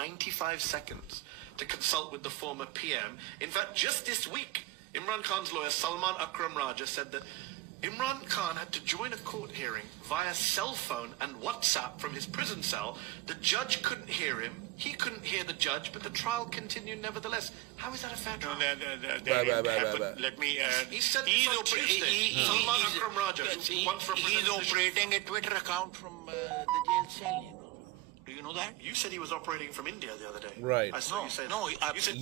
95 seconds to consult with the former PM. In fact, just this week, Imran Khan's lawyer Salman Akram Raja said that Imran Khan had to join a court hearing via cell phone and WhatsApp from his prison cell. The judge couldn't hear him. He couldn't hear the judge, but the trial continued nevertheless. How is that a fair trial? Let me... He said this on Tuesday. Salman Akram Raja, who once represented... He's operating a Twitter account from the jail cell, you know. Do you know that? You said he was operating from India the other day. Right. I saw you say No,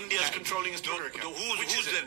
India is controlling his Twitter account. Who's then?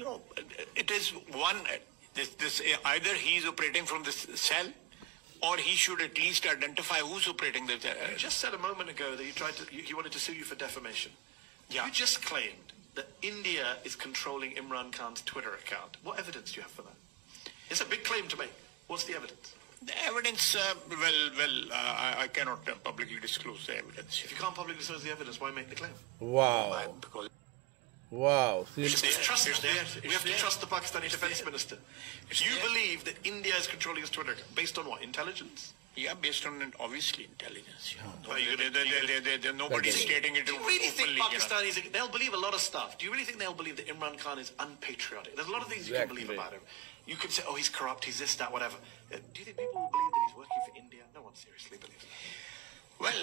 You know, it is one... This either he's operating from this cell, or he should at least identify who's operating the... You just said a moment ago that he wanted to sue you for defamation. Yeah. You just claimed that India is controlling Imran Khan's Twitter account. What evidence do you have for that? It's a big claim to make. What's the evidence? The evidence, I cannot publicly disclose the evidence. If you can't publicly disclose the evidence, why make the claim? Wow. Because Wow. We have to trust the Pakistani defense minister. You believe that India is controlling his Twitter account based on what? Intelligence? yeah, based on obviously intelligence. But Nobody's stating it do you really think openly. Pakistanis, they'll believe a lot of stuff. Do you really think they'll believe that Imran Khan is unpatriotic? There's a lot of things you can believe about him. You could say, oh, he's corrupt, he's this, that, whatever. Do you think people will believe that he's working for India? No one seriously believes that. Well,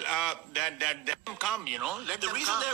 that come, you know. Let the reason they...